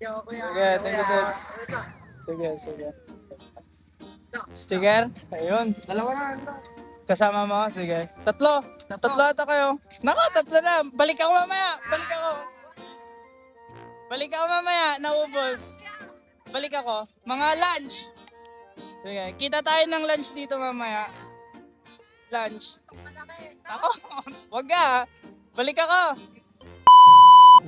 Sige, thank you, Dad. Sige, sige. Sticker? Ayun. Dalawa na. Kasama mo? Sige. Tatlo. Tatlo ata kayo. Nako, tatlo na. Balik ako mamaya. Balik ako. Balik ako mamaya. Naubos. Balik ako. Mga lunch. Sige. Kita tayo ng lunch dito mamaya. Lunch. Ako. Wag ka. Balik ako.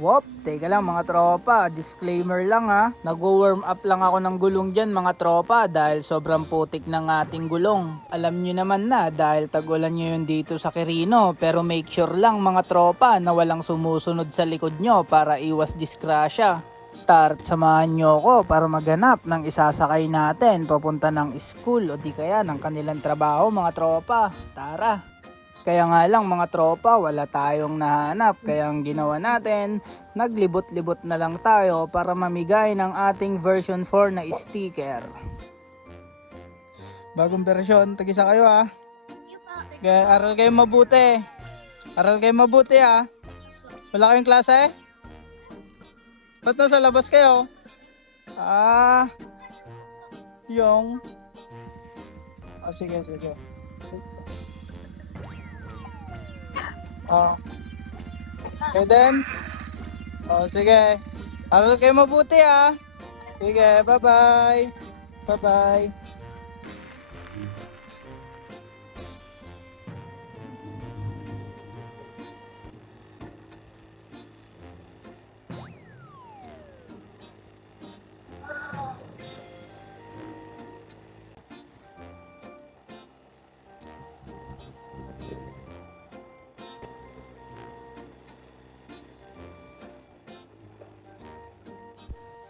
Wop, teka lang mga tropa, disclaimer lang ha. Nag-warm up lang ako ng gulong dyan mga tropa dahil sobrang putik ng ating gulong. Alam nyo naman na dahil tagulan nyo yun dito sa Quirino, pero make sure lang mga tropa na walang sumusunod sa likod nyo para iwas disgrasya. Tara't samahan nyo ko para maghanap ng isasakay natin papunta ng school o di kaya ng kanilang trabaho mga tropa. Tara! Kaya nga lang mga tropa, wala tayong nahanap. Kaya ang ginawa natin, naglibot-libot na lang tayo para mamigay ng ating version 4 na sticker. Bagong version, tag-isa kayo ha. Kaya aral kayo mabuti. Aral kayo mabuti ha. Wala kayong klase? Ba't nasa labas kayo? Yung... sige, sige. Okay then. Sige. Aral kayo mabuti ha. Sige, bye-bye. Bye-bye.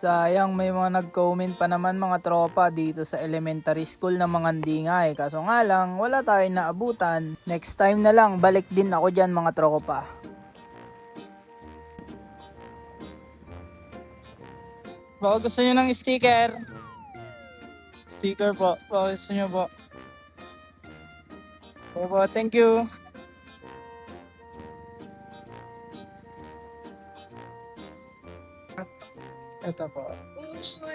Sayang, may mga nag-comment pa naman mga tropa dito sa elementary school ng mga Ndingay. Kaso nga lang, wala tayong naabutan. Next time na lang, balik din ako dyan mga tropa. Baka gusto nyo ng sticker? Sticker po. Baka gusto nyo po. Okay po, thank you. Ito po.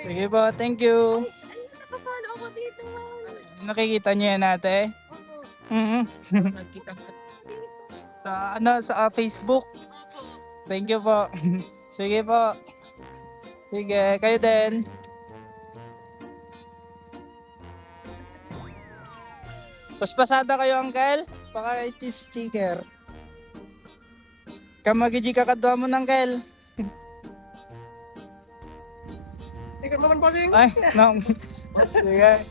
Sige po, thank you. Nakapalo ako dito. Nakikita niyo yan ate? Nagkita ka. Sa Facebook. Thank you po. Sige po. Sige, kayo din. Paspasada kayo, uncle? Baka iti sticker. Kamagiji kakadwa mo, uncle. Tingnan mo man po sing. Ay, no. Sige.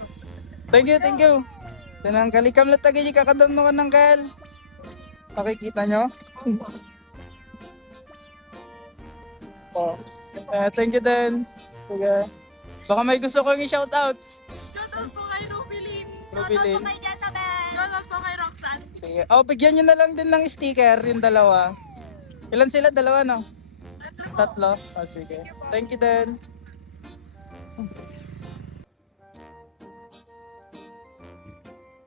Thank you, thank you. Tanang kalikam lang tagay kakadwa mo, uncle. Pakikita nyo? Thank you din. Sige. Baka may gusto kong i-shoutout. Shoutout po kay Rubilin. Rubilin. Shoutout po kay Jezabel. Shoutout po kay Roxanne. Sige. Bigyan nyo na lang din ng sticker, yung dalawa. Ilan sila? Dalawa, no? Tatlo? Sige. Thank you din.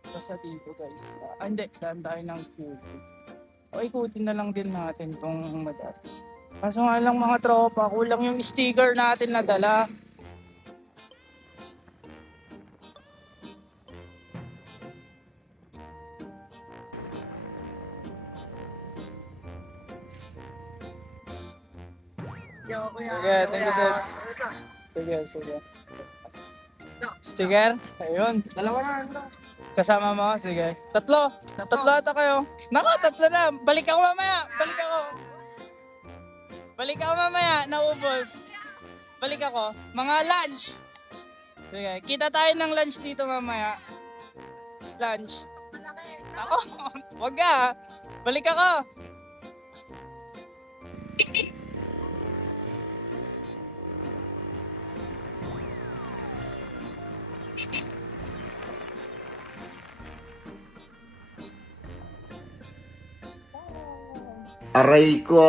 Basta dito, guys. Hindi. Daan tayo ng kuti. Ikutin na lang din natin itong madali. Kaso nga lang mga tropa, kulang yung sticker natin na dala. Sige, thank you, Dad. Sige, sige. Sticker? Ayun. Dalawa na. Kasama mo? Sige. Tatlo. Tatlo ata kayo. Nako, tatlo na. Balik ako mamaya. Balik ako. Balik ako mamaya. Naubos. Balik ako. Mga lunch. Sige. Kita tayo ng lunch dito mamaya. Lunch. Ako. Wag ka. Balik ako. Aray ko!